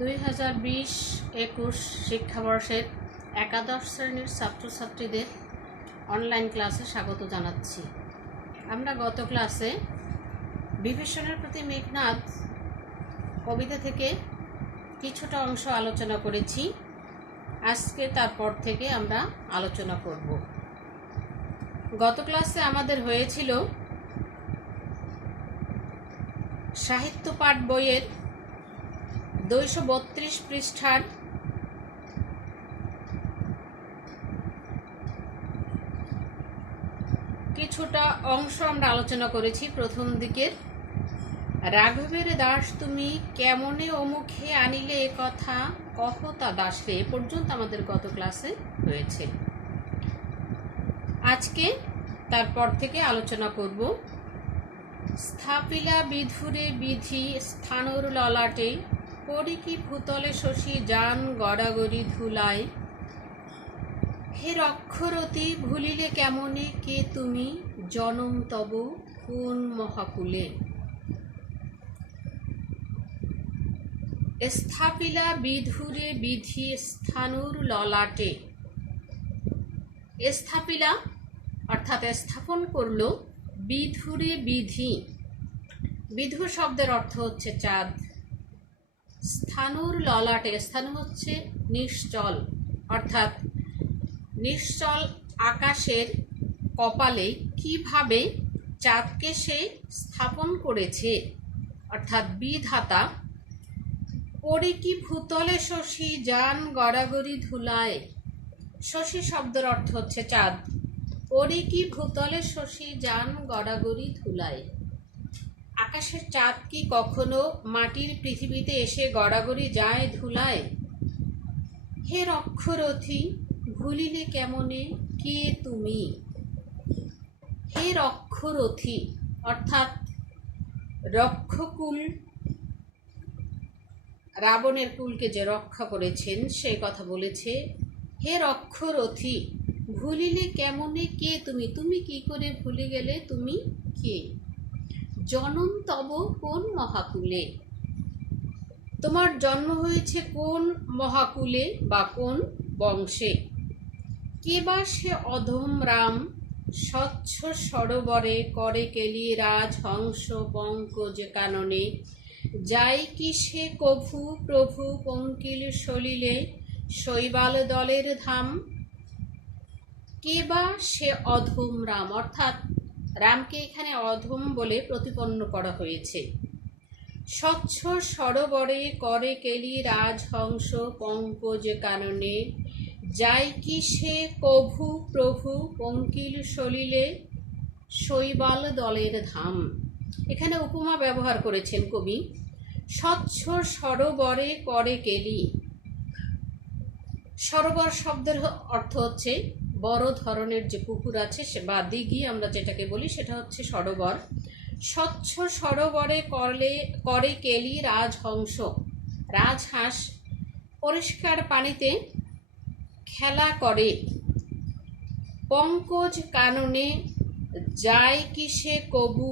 2020-21 শিক্ষাবর্ষের একাদশ শ্রেণীর ছাত্রছাত্রীদের অনলাইন ক্লাসে স্বাগত জানাচ্ছি। আমরা গত ক্লাসে বিভীষণের প্রতি মেঘনাদ কবিতা থেকে কিছুটা অংশ আলোচনা করেছি। আজকে তারপর থেকে আমরা আলোচনা করব। গত ক্লাসে আমাদের হয়েছিল সাহিত্য পাঠ বইয়ের 232 পৃষ্ঠার কিছুটা অংশ আমরা আলোচনা করেছি। প্রথম দিকের রাঘবের দাস তুমি কেমনে অমুখে আনিলে এ কথা কহতা দাসে, এ পর্যন্ত আমাদের গত ক্লাসে হয়েছে। আজকে তারপর থেকে আলোচনা করব স্থাপিলা বিধুরে বিধি স্থানর ললাটে করি কি ভূতলে শশী যান গড়াগড়ি ধুলায়, হে রক্ষরতি ভুলিলে কেমনে কে তুমি জনম তব কোন মহাকুলে। স্থাপিলা বিধুরে বিধি স্থানুর ললাটে, স্থাপিলা অর্থাৎ স্থাপন করলো, বিধুরে বিধি, বিধু শব্দের অর্থ হচ্ছে চাঁদ, স্থানুর ললাটে, স্থানু হচ্ছে নিশ্চল অর্থাৎ নিশ্চল আকাশের কপালে কিভাবে চাঁদকে সে স্থাপন করেছে অর্থাৎ বিধাতা। পরি কি ভূতলে শশী যান গড়াগড়ি ধুলায়, শশী শব্দের অর্থ হচ্ছে চাঁদ। পরি কি ভূতলে শশী যান গড়াগড়ি ধুলায়, আকাশের চাঁদ কি কখনো মাটির পৃথিবীতে এসে গড়াগড়ি যায় ধুলায়। হে রক্ষরথী ভুলিলে কেমনে কে তুমি, হে রক্ষরথী অর্থাৎ রক্ষকুল, রাবণের কুলকে যে রক্ষা করেছেন সেই কথা বলেছে। হে রক্ষরথী ভুলিলে কেমনে কে তুমি, তুমি কি করে ভুলে গেলে, তুমি কে। জনম তব কোন মহাকুলে, তোমার জন্ম হয়েছে কোন মহাকুলে বা কোন বংশে। কে বা সে অধম রাম স্বচ্ছ সরোবরে করে কেলি রাজহংস পঙ্কজ কাননে, যাই কি সে কভু প্রভু পঙ্কিল সলিলে শৈবাল দলের ধাম। কে বা সে অধম রাম অর্থাৎ রামকে এখানে অধম বলে প্রতিপন্ন করা হয়েছে। স্বচ্ছ সরোবরে করে কেলি রাজহংস পঙ্কজ কাননে, যাই কি সে কভু প্রভু পঙ্কিল সলিলে শৈবাল দলের ধাম। এখানে উপমা ব্যবহার করেছেন কবি। স্বচ্ছ সরোবরে করে কেলি, সরোবর শব্দের অর্থ হচ্ছে বড় ধরনের যে পুকুর আছে সে বা দিঘি আমরা যেটাকে বলি সেটা হচ্ছে সরোবর। স্বচ্ছ সরোবরে করে কেলি রাজহংস, রাজহাঁস পরিষ্কার পানিতে খেলা করে। পঙ্কজ কাননে যায় কি সে কবু,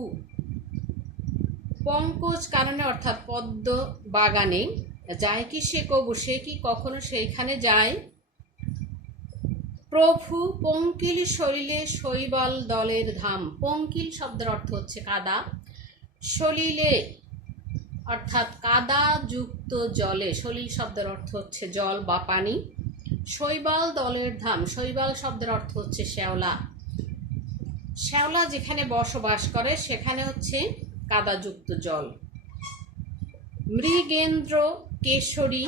পঙ্কজ কাননে অর্থাৎ পদ্ম বাগানে যায় কি সে কবু, সে কি কখনো সেইখানে যায়। প্রভু পঙ্কিল সলিলে শৈবাল দলের ধাম, পঙ্কিল শব্দের অর্থ হচ্ছে কাদা, সলিলে অর্থাৎ কাদা যুক্ত জলে, সলিল শব্দের অর্থ হচ্ছে জল বা পানি। শৈবাল দলের ধাম, শৈবাল শব্দের অর্থ হচ্ছে শ্যাওলা, শ্যাওলা যেখানে বসবাস করে সেখানে হচ্ছে কাদাযুক্ত জল। মৃগেন্দ্র কেশরী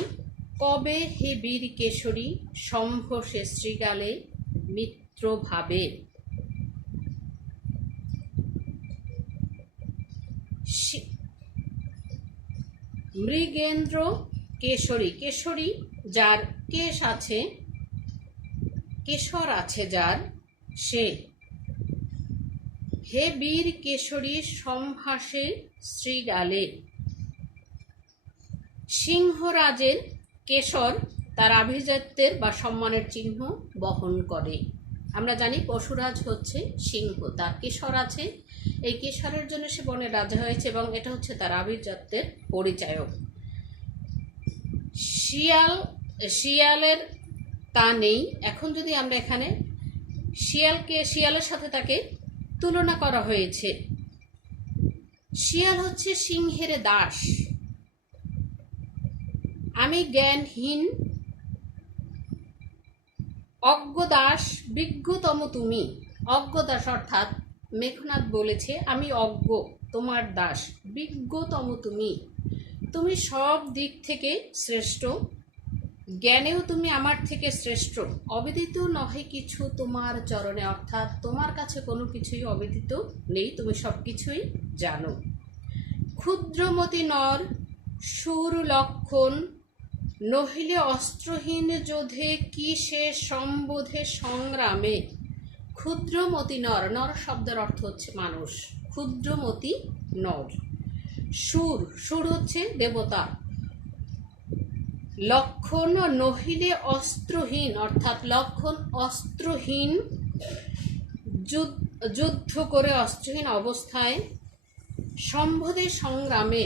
কবে হে বীর কেশরী শম্ভ সে শ্রীগালে মিত্র ভাবে। মৃগেন্দ্র কেশরী, কেশরী যার কেশ আছে, কেশর আছে যার, সে। হে বীর কেশরী সম্ভাসে শ্রীগালে, সিংহরাজের কেশর তার আভিজাত্যের বা সম্মানের চিহ্ন বহন করে। আমরা জানি পশুরাজ হচ্ছে সিংহ, তার কেশর আছে, এই কেশরের জন্য সে বনের রাজা হয়েছে এবং এটা হচ্ছে তার আভিজাত্যের পরিচায়ক। শিয়াল, শিয়ালের তা নেই। এখন যদি আমরা এখানে শিয়ালের সাথে তাকে তুলনা করা হয়েছে। শিয়াল হচ্ছে সিংহের দাস। আমি জ্ঞানহীন, অজ্ঞ দাস, বিজ্ঞতম তুমি। অজ্ঞ দাস অর্থাৎ মেঘনাদ বলেছে আমি অজ্ঞ, তোমার দাস, বিজ্ঞতম তুমি। তুমি সব দিক থেকে শ্রেষ্ঠ, জ্ঞানেও তুমি আমার থেকে শ্রেষ্ঠ। অবেদিত নহে কিছু তোমার চরণে, অর্থাৎ তোমার কাছে কোনো কিছুই অবেদিত নেই, তুমি সব কিছুই জানো। ক্ষুদ্রমতি নর সুর লক্ষণ, নহিলে অস্ত্রহীন যোধে কি সে সম্বোধে সংগ্রামে। ক্ষুদ্রমতি নর, নর শব্দের অর্থ হচ্ছে মানুষ। ক্ষুদ্রমতি নর। সুর, সুর হচ্ছে দেবতা। লক্ষণ নহিলে অস্ত্রহীন, অর্থাৎ লক্ষণ অস্ত্রহীন, যুদ্ধ করে অস্ত্রহীন অবস্থায়, সম্বোধে সংগ্রামে,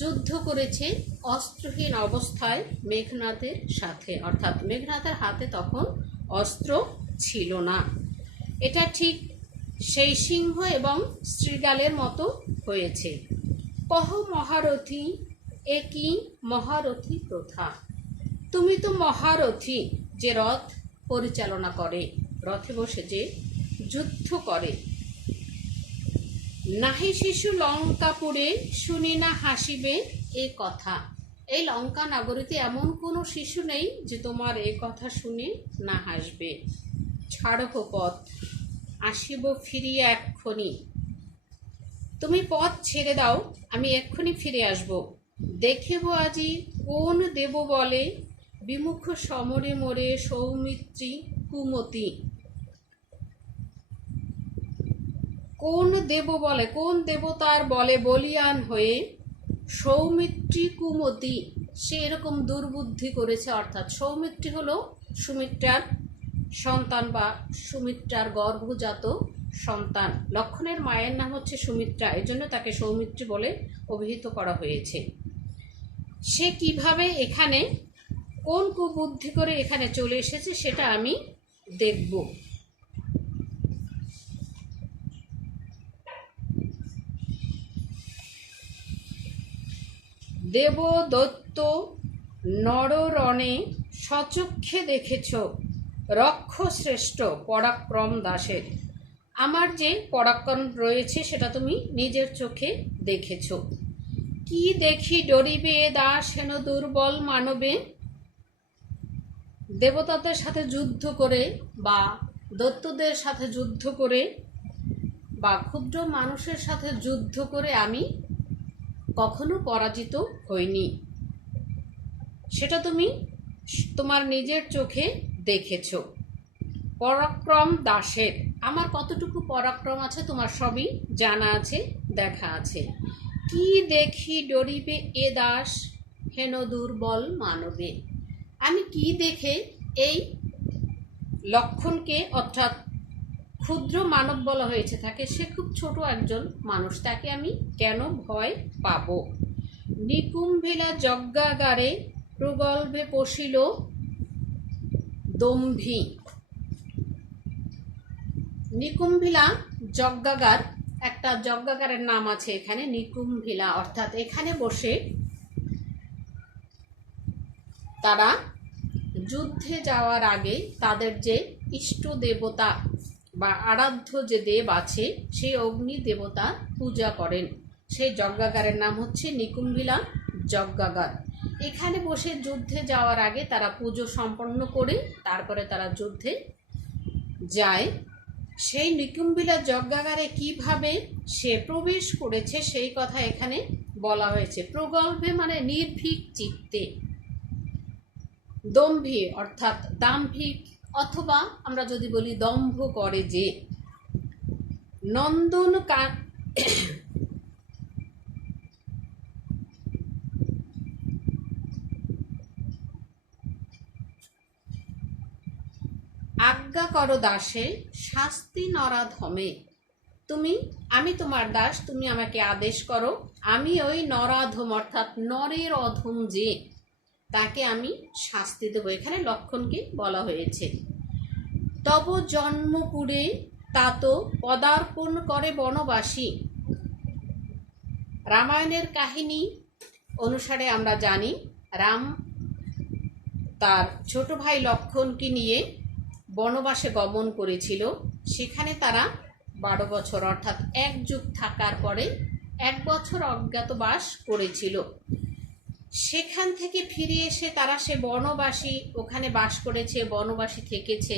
যুদ্ধ করেছে অস্ত্রহীন অবস্থায় মেঘনাদের সাথে, অর্থাৎ মেঘনাদের হাতে তখন অস্ত্র ছিল না। এটা ঠিক সেই সিংহ এবং শৃগালের মতো হয়েছে। কহ মহারথী, একই মহারথী প্রথা। তুমি তো মহারথী, যে রথ পরিচালনা করে, রথে বসে যে যুদ্ধ করে। নাহি শিশু লঙ্কাপুরে, শুনি না হাসিবে এ কথা। এই লঙ্কা নগরীতে এমন কোনো শিশু নেই যে তোমার এ কথা শুনে না হাসবে। ছাড়ো পথ, আসিব ফিরিয়া এক্ষুনি। তুমি পথ ছেড়ে দাও, আমি এক্ষুনি ফিরে আসব। দেখিব আজি কোন দেব বলে, বিমুখ সমরে মোরে সৌমিত্রী কুমতি। কোন দেব বলে, কোন দেবতার বলে বলিয়ান হয়ে সৌমিত্রী কুমতি, সে এরকম দুর্বুদ্ধি করেছে। অর্থাৎ সৌমিত্রী হলো সুমিত্রার সন্তান বা সুমিত্রার গর্ভজাত সন্তান। লক্ষণের মায়ের নাম হচ্ছে সুমিত্রা, এই জন্য তাকে সৌমিত্রী বলে অভিহিত করা হয়েছে। সে কিভাবে এখানে কোন কুবুদ্ধি করে এখানে চলে এসেছে সেটা আমি দেখব। দেব দৈত্য নররণে সচক্ষে দেখেছ, রক্ষ শ্রেষ্ঠ পরাক্রম দাসের। আমার যে পরাক্রম রয়েছে সেটা তুমি নিজের চোখে দেখেছ। কি দেখি ডরিবে এ দাস হেন দুর্বল মানবে। দেবতাদের সাথে যুদ্ধ করে বা দৈত্যদের সাথে যুদ্ধ করে বা ক্ষুদ্র মানুষের সাথে যুদ্ধ করে আমি কখনো পরাজিত হইনি, সেটা তুমি তোমার নিজের চোখে দেখেছ। পরাক্রম দাসের, আমার কতটুকু পরাক্রম আছে তোমার সবই জানা আছে, দেখা আছে। কি দেখি ডরিবে এ দাস হেন দুর্বল মানবে। আমি কি দেখে এই লক্ষণকে, অর্থাৎ ক্ষুদ্র মানব বলা হয়েছে তাকে, সে খুব ছোট একজন মানুষ, তাকে আমি কেন ভয় পাব। নিকুম্ভিলা যজ্ঞাগারে প্রগল্ভে পশিল দম্ভী। নিকুম্ভিলা যজ্ঞাগার, একটা যজ্ঞাগারের নাম আছে এখানে নিকুম্ভিলা, অর্থাৎ এখানে বসে তারা যুদ্ধে যাওয়ার আগে তাদের যে ইষ্ট দেবতা বা আরাধ্য যে দেব আছে সেই অগ্নি দেবতা পূজা করেন। সেই যজ্ঞাগারের নাম হচ্ছে নিকুম্ভিলা যজ্ঞাগার। এখানে বসে যুদ্ধে যাওয়ার আগে তারা পুজো সম্পন্ন করে তারপরে তারা যুদ্ধে যায়। সেই নিকুম্ভিলা যজ্ঞাগারে কিভাবে সে প্রবেশ করেছে সেই কথা এখানে বলা হয়েছে। প্রগল্ভে মানে নির্ভীক চিত্তে, দম্ভী অর্থাৎ দাম্ভিক, অথবা আমরা যদি বলি দম্ভ করে যে। নন্দন আজ্ঞা করো দাসে, শাস্তি নরাধমে। আমি তোমার দাস, তুমি আমাকে আদেশ করো, আমি ওই নরাধম অর্থাৎ নরের অধম যে তাকে আমি শাস্তি দেব। এখানে লক্ষণকে বলা হয়েছে। তব জন্মপুরে তাত পদার্পণ করে বনবাসী। রামায়ণের কাহিনী অনুসারে আমরা জানি রাম তার ছোট ভাই লক্ষণকে নিয়ে বনবাসে গমন করেছিল। সেখানে তারা 12 বছর অর্থাৎ 1 যুগ থাকার পরে 1 বছর অজ্ঞাতবাস করেছিল। সেখান থেকে ফিরে এসে তারা সে বনবাসী ওখানে বাস করেছে, বনবাসী থেকেছে।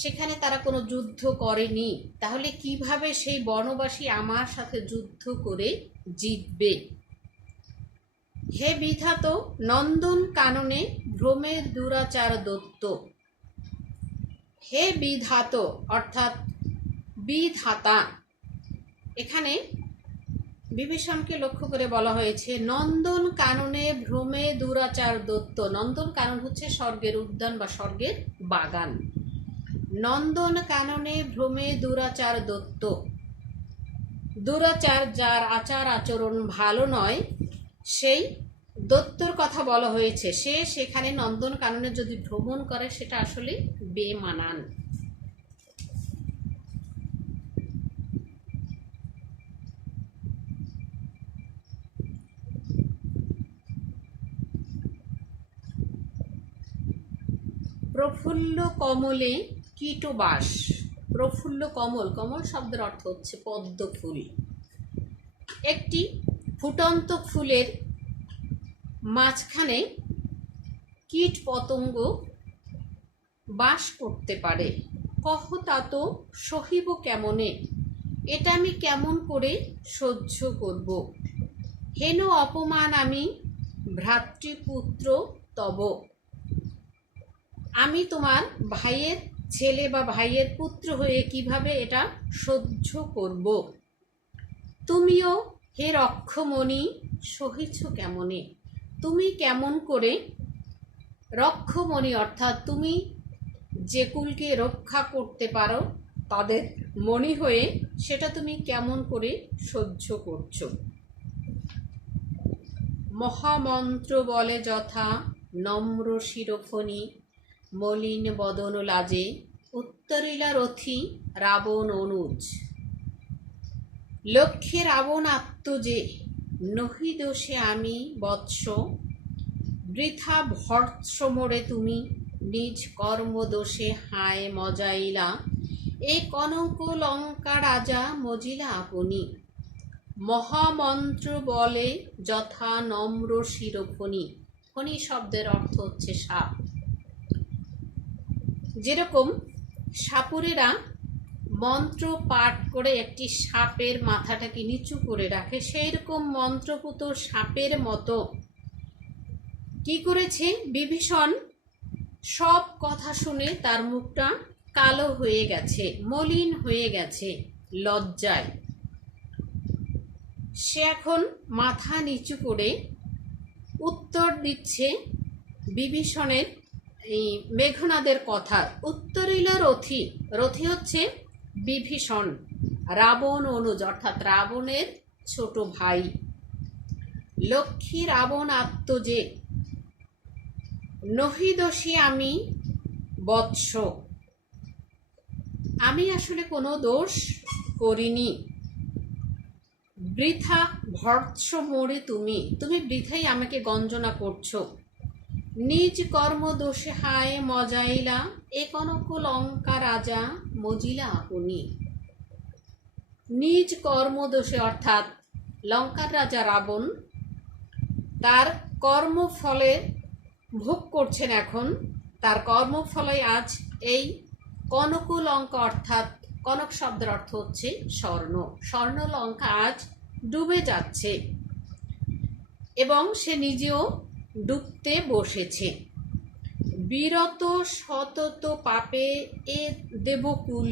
সেখানে তারা কোনো যুদ্ধ করেনি। তাহলে কিভাবে সেই বনবাসী আমার সাথে যুদ্ধ করে জিতবে? হে বিধাত নন্দন কাননে ভ্রমের দুরাচার দত্ত। হে বিধাত অর্থাৎ বিধাতা, এখানে বিভীষণকে লক্ষ্য করে বলা হয়েছে নন্দন কাননে ভ্রমে দুরাচার দত্ত। নন্দন কানন হচ্ছে স্বর্গের উদ্যান বা স্বর্গের বাগান। নন্দন কাননে ভ্রমে দুরাচার দত্ত। দুরাচার, যার আচার আচরণ ভালো নয়, সেই দত্তর কথা বলা হয়েছে। সে সেখানে নন্দন কাননে যদি ভ্রমণ করে সেটা আসলে বেমানান। প্রফুল্ল কমলে কীটবাস। প্রফুল্ল কমল, কমল শব্দের অর্থ হচ্ছে পদ্ম ফুল। একটি ফুটন্ত ফুলের মাঝখানে কীট পতঙ্গ বাস করতে পারে। কহ তাত সহিব কেমনে, এটা আমি কেমন করে সহ্য করব? হেন অপমান আমি ভ্রাতৃপুত্র তব। আমি তোমার ভাইয়ের ছেলে বা ভাইয়ের পুত্র হয়ে কিভাবে এটা সহ্য করব? তুমিও হে রক্ষমণি সহিছ কেমনে, তুমি কেমন করে, রক্ষমণি অর্থাৎ তুমি যে কুলকে রক্ষা করতে পারো তাদের মণি হয়ে সেটা তুমি কেমন করে সহ্য করছো? মহামন্ত্র বলে যথা নম্র শিরোফণি, মলিন বদন লাজে উত্তরিলা রথি রাবণ অনুজ। লক্ষ্যে রাবণ আত্মজে নহি দোষে আমি বৎস। বৃথা ভর্ৎস মোড়ে তুমি নিজ কর্ম দোষে হায় মজাইলা। এ কনক লঙ্কা রাজা মজিলা আপনি। মহামন্ত্র বলে যথা নম্র শিরোফণি। ফণি শব্দের অর্থ হচ্ছে সাপ। যেরকম সাপুরেরা মন্ত্র পাঠ করে একটি সাপের মাথাটাকে নিচু করে রাখে, সেই রকম মন্ত্রপুত সাপের মতো কি করেছে বিভীষণ? সব কথা শুনে তার মুখটা কালো হয়ে গেছে, মলিন হয়ে গেছে লজ্জায়। সে এখন মাথা নিচু করে উত্তর দিচ্ছে বিভীষণের এই মেঘনাদের কথা। উত্তরিলা রথি, রথি হচ্ছে বিভীষণ, রাবণ অনুজ অর্থাৎ রাবণের ছোট ভাই। লক্ষ্মী রাবণ আত্মজে নহি দোষী আমি বৎস। আমি আসলে কোনো দোষ করিনি। বৃথা ভর্ৎস মোড়ে তুমি, তুমি বৃথাই আমাকে গঞ্জনা করছো। নিজ কর্ম দোষে হায় মজাইলা, এ কনক লঙ্কা রাজা মজিলা আপনি। নিজ কর্ম দোষে অর্থাৎ লঙ্কার রাজা রাবণ তার কর্মফলে ভোগ করছেন। এখন তার কর্মফলে আজ এই কনক লঙ্কা অর্থাৎ কনক শব্দের অর্থ হচ্ছে স্বর্ণ, স্বর্ণ লঙ্কা আজ ডুবে যাচ্ছে এবং সে নিজেও ডুবতে বসেছে। বিরত সতত পাপে এ দেবকুল,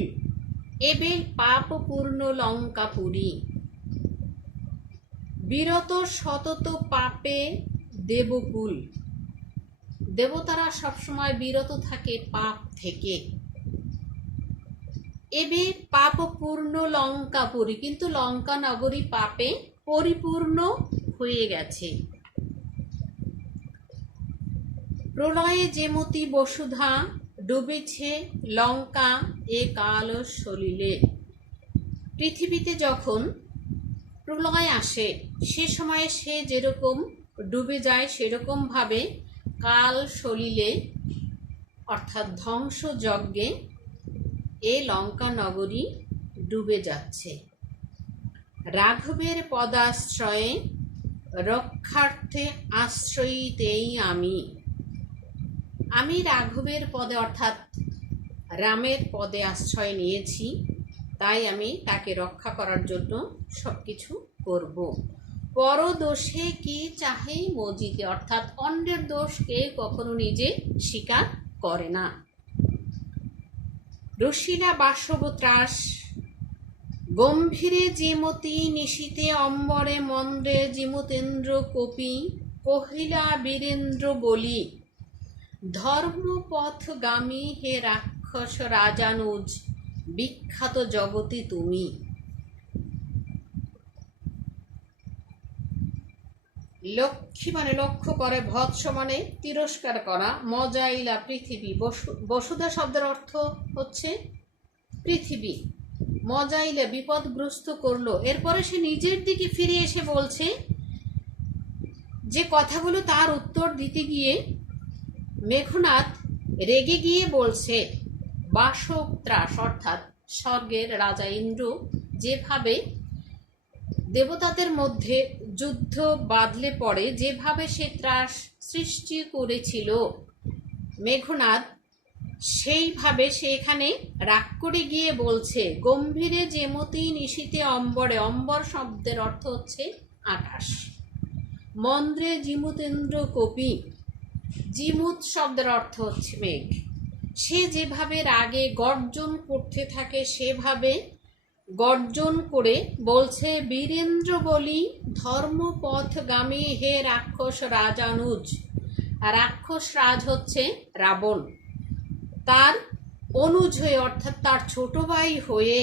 এবে পাপ পূর্ণ লঙ্কাপুরী। বিরত সতত পাপে দেবকুল, দেবতারা সবসময় বিরত থাকে পাপ থেকে। এবে পাপ পূর্ণ লঙ্কাপুরী, কিন্তু লঙ্কা নগরী পাপে পরিপূর্ণ হয়ে গেছে। প্রলয়ে যেমতি বসুধা, ডুবেছে লঙ্কা এ কাল সলিলে। পৃথিবীতে যখন প্রলয় আসে সে সময়ে সে যেরকম ডুবে যায়, সেরকমভাবে কাল সলিলে অর্থাৎ ধ্বংসযজ্ঞে এ লঙ্কা নগরী ডুবে যাচ্ছে। রাঘবের পদাশ্রয়ে রক্ষার্থে আশ্রয়ীতেই আমি রাঘবের পদে অর্থাৎ রামের পদে আশ্রয় নিয়েছি, তাই আমি তাকে রক্ষা করার জন্য সব কিছু করব। পরদোষে কি চাহে মজিতে, অর্থাৎ অন্যের দোষকে কখনো নিজে স্বীকার করে না। রসিলা বাসব ত্রাস, গম্ভীরে যেমতি নিশীতে অম্বরে মন্দ্রে জিমতেন্দ্র কপি, কহিলা বীরেন্দ্র বলি, ধর্মপথগামী হে রাক্ষস রাজানুজ, বিখ্যাত জগতে তুমি। লক্ষ্মী মানে লক্ষ্য করে, ভৎস মানে তিরস্কার করা, মজাইলা পৃথিবী, বসুধা শব্দের অর্থ হচ্ছে পৃথিবী। মজাইলা বিপদগ্রস্ত করলো। এরপরে সে নিজের দিকে ফিরে এসে বলছে যে কথাগুলো তার উত্তর দিতে গিয়ে মেঘনাদ রেগে গিয়ে বলছে, বাসব ত্রাস অর্থাৎ স্বর্গের রাজা ইন্দ্র যেভাবে দেবতাদের মধ্যে যুদ্ধ বাঁধলে পড়ে যেভাবে সে ত্রাস সৃষ্টি করেছিল মেঘনাদ, সেইভাবে সে এখানে রাগ করে গিয়ে বলছে, গম্ভীরে যেমতি নিশীতে অম্বরে, অম্বর শব্দের অর্থ হচ্ছে আকাশ, মন্দ্রে জিমুতেন্দ্র কপি, জিমুত শব্দের অর্থ হচ্ছে মেঘ। সে যেভাবে রাগে গর্জন করতে থাকে সেভাবে গর্জন করে বলছে, বীরেন্দ্র বলি, ধর্মপথগামী হে রাক্ষস রাজানুজ। আর রাক্ষস রাজ হচ্ছে রাবণ, তার অনুজ হয়ে অর্থাৎ তার ছোট ভাই হয়ে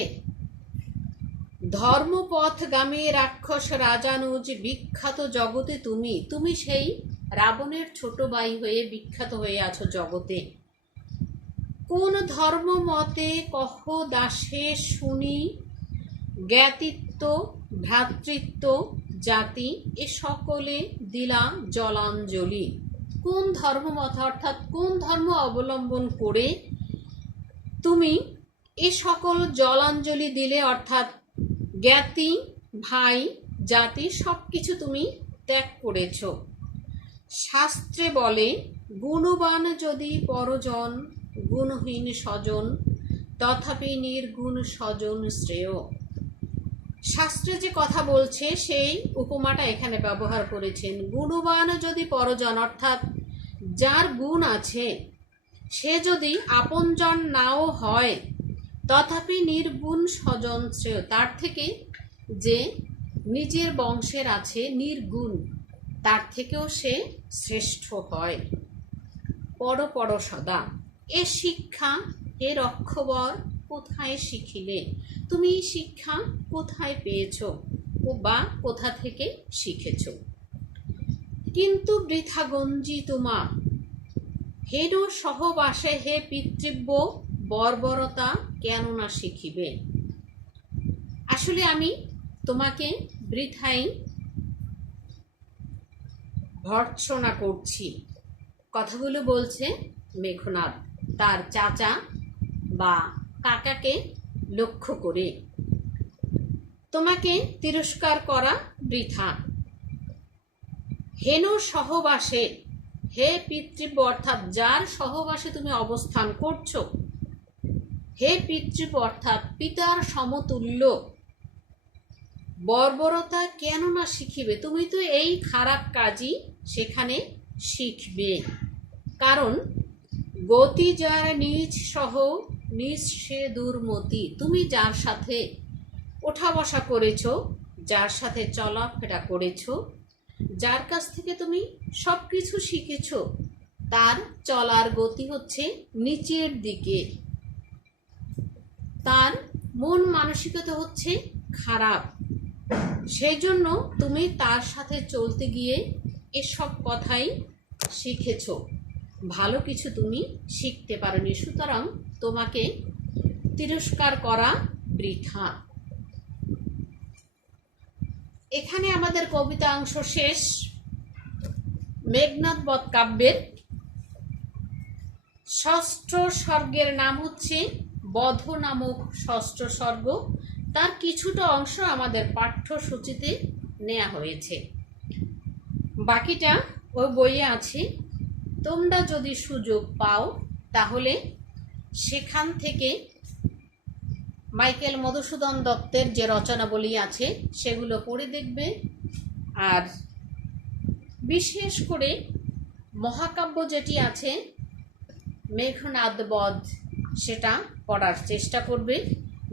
ধর্মপথগামী রাক্ষস রাজানুজ, বিখ্যাত জগতে তুমি। তুমি সেই রাবণের ছোট ভাই হয়ে বিখ্যাত হয়ে আছো জগতে। কোন ধর্ম মতে কহ দাসে শুনি, জ্ঞাতিত্ব ভ্রাতৃত্ব জাতি এ সকলে দিলাম জলাঞ্জলি। কোন ধর্মমত অর্থাৎ কোন ধর্ম অবলম্বন করে তুমি এ সকল জলাঞ্জলি দিলে, অর্থাৎ জ্ঞাতি ভাই জাতি সব কিছু তুমি ত্যাগ করেছ। শাস্ত্রে বলে, গুণবান যদি পরজন, গুণহীন স্বজন, তথাপি নির্গুণ স্বজন শ্রেয়। শাস্ত্রে যে কথা বলছে সেই উপমাটা এখানে ব্যবহার করেছেন। গুণবান যদি পরজন অর্থাৎ যার গুণ আছে সে যদি আপনজন নাও হয়, তথাপি নির্গুণ স্বজন শ্রেয়, তার থেকে যে নিজের বংশের আছে নির্গুণ তার থেকেও সে শ্রেষ্ঠ হয়। পর পর সদা, এ শিক্ষা এর অক্ষবর কোথায় শিখিলে? তুমি শিক্ষা কোথায় পেয়েছ বা কোথা থেকে শিখেছ? কিন্তু বৃথা গঞ্জি তোমা, হেরো সহবাসে হে পিতৃব্য, বর্বরতা কেন না শিখিবে? আসলে আমি তোমাকে বৃথাই ভর্ৎসনা করছি। কথাগুলো বলছে মেঘনাদ তার চাচা বা কাকাকে লক্ষ্য করে। তোমাকে তিরস্কার করা বৃথা। হেন সহবাসে হে পিতৃব্য অর্থাৎ যার সহবাসে তুমি অবস্থান করছো, হে পিতৃব্য অর্থাৎ পিতার সমতুল্য, বর্বরতা কেন না শিখিবে? তুমি তো এই খারাপ কাজই সেখানে শিখবে। কারণ গতি যার নিজ সহ নিজ সে দুর্মতি। তুমি যার সাথে ওঠা বসা করেছ, যার সাথে চলাফেরা করেছ, যার কাছ থেকে তুমি সব কিছু শিখেছ, তার চলার গতি হচ্ছে নিচের দিকে, তার মন মানসিকতা হচ্ছে খারাপ। সেই জন্য তুমি তার সাথে চলতে গিয়ে এসব কথাই শিখেছ। ভালো কিছু তুমি শিখতে পারোনি, সুতরাং তোমাকে তিরস্কার করা বৃথা। এখানে আমাদের কবিতা অংশ শেষ। মেঘনাদ বধ কাব্যের ষষ্ঠ স্বর্গের নাম হচ্ছে বধ নামক ষষ্ঠ স্বর্গ। তার কিছুটা অংশ আমাদের পাঠ্যসূচিতে নেওয়া হয়েছে, বাকিটা ওই বইয়ে আছে। তোমরা যদি সুযোগ পাও তাহলে সেখান থেকে মাইকেল মধুসূদন দত্তের যে রচনাবলী আছে সেগুলো পড়ে দেখবে, আর বিশেষ করে মহাকাব্য যেটি আছে মেঘনাদ বধ সেটা পড়ার চেষ্টা করবে।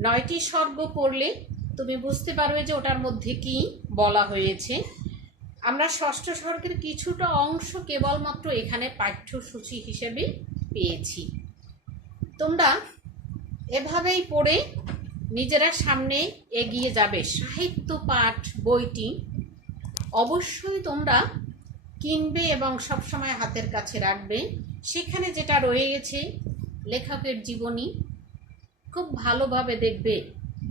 9টি স্বর্গ পড়লে তুমি বুঝতে পারবে যে ওটার মধ্যে কি বলা হয়েছে। আমরা ষষ্ঠ স্বর্গের কিছুটা অংশ কেবলমাত্র এখানে পাঠ্যসূচি হিসেবে পেয়েছি। তোমরা এভাবেই পড়ে নিজেরা সামনে এগিয়ে যাবে। সাহিত্য পাঠ বইটি অবশ্যই তোমরা কিনবে এবং সবসময় হাতের কাছে রাখবে। সেখানে যেটা রয়ে গেছে লেখকের জীবনী খুব ভালোভাবে দেখবে।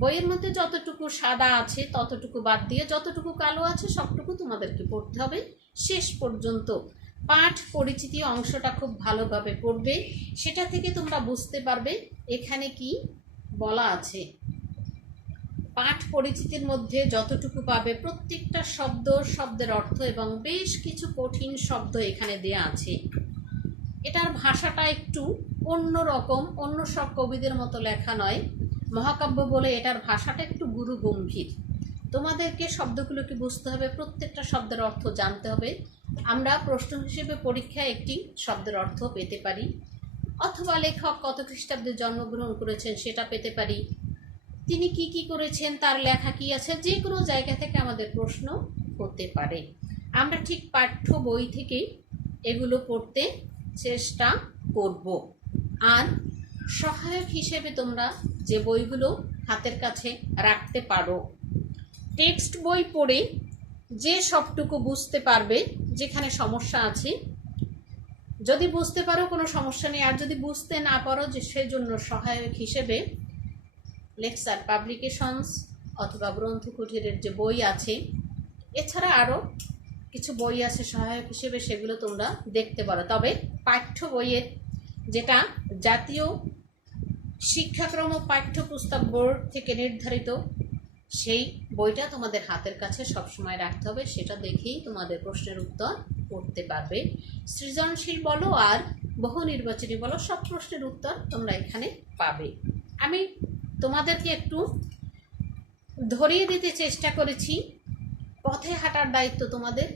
বইয়ের মধ্যে যতটুকু সাদা আছে ততটুকু বাদ দিয়ে যতটুকু কালো আছে সবটুকু তোমাদেরকে পড়তে হবে শেষ পর্যন্ত। পাঠ পরিচিতি অংশটা খুব ভালোভাবে পড়বে, সেটা থেকে তোমরা বুঝতে পারবে এখানে কি বলা আছে। পাঠ পরিচিতির মধ্যে যতটুকু পাবে প্রত্যেকটা শব্দের অর্থ এবং বেশ কিছু কঠিন শব্দ এখানে দেয়া আছে। এটার ভাষাটা একটু অন্য রকম, অন্য সব কবিদের মতো লেখা নয়, মহাকাব্য বলে এটার ভাষাটা একটু গুরু গম্ভীর। তোমাদেরকে শব্দগুলোকে বুঝতে হবে, প্রত্যেকটা শব্দের অর্থ জানতে হবে। আমরা প্রশ্ন হিসেবে পরীক্ষায় একটি শব্দের অর্থ পেতে পারি, অথবা লেখক কত খ্রিস্টাব্দে জন্মগ্রহণ করেছেন সেটা পেতে পারি, তিনি কি কি করেছেন, তার লেখা কি আছে, যে কোনো জায়গা থেকে আমাদের প্রশ্ন হতে পারে। আমরা ঠিক পাঠ্য বই থেকে এগুলো পড়তে চেষ্টা করব। আর সহায়ক হিসেবে তোমরা যে বইগুলো হাতের কাছে রাখতে পারো, টেক্সট বই পড়ে যে সবটুকু বুঝতে পারবে, যেখানে সমস্যা আছে যদি বুঝতে পারো কোনো সমস্যা নেই, আর যদি বুঝতে না পারো যে সেজন্য সহায়ক হিসেবে লেকচার পাবলিকেশনস অথবা গ্রন্থকুটিরের যে বই আছে, এছাড়া আরও কিছু বই আছে সহায়ক হিসেবে, সেগুলো তোমরা দেখতে পারো। তবে পাঠ্য বইয়ের যেটা জাতীয় শিক্ষাক্রম পাঠ্যপুস্তক বোর্ড থেকে নির্ধারিত সেই বইটা তোমাদের হাতের কাছে সবসময় রাখতে হবে, সেটা দেখেই তোমাদের প্রশ্নের উত্তর করতে পারবে। সৃজনশীল বলো আর বহু নির্বাচনী বলো, সব প্রশ্নের উত্তর তোমরা এখানে পাবে। আমি তোমাদেরকে একটু ধরিয়ে দিতে চেষ্টা করেছি, পথে হাঁটার দায়িত্ব তোমাদের।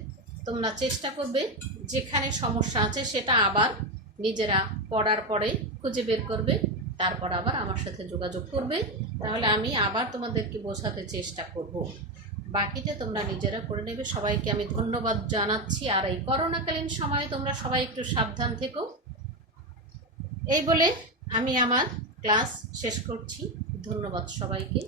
তোমরা চেষ্টা করবে যেখানে সমস্যা আছে সেটা আবার নিজেরা পড়ার পরে খুঁজে বের করবে, তারপর আবার আমার সাথে যোগাযোগ করবে, তাহলে আমি আবার তোমাদেরকে বোঝাতে চেষ্টা করব। বাকিটা তোমরা নিজেরা করে নেবে। সবাইকে আমি ধন্যবাদ জানাচ্ছি। আর এই করোনাকালীন সময়ে তোমরা সবাই একটু সাবধান থেকো, এই বলে আমি আমার ক্লাস শেষ করছি। ধন্যবাদ সবাইকে।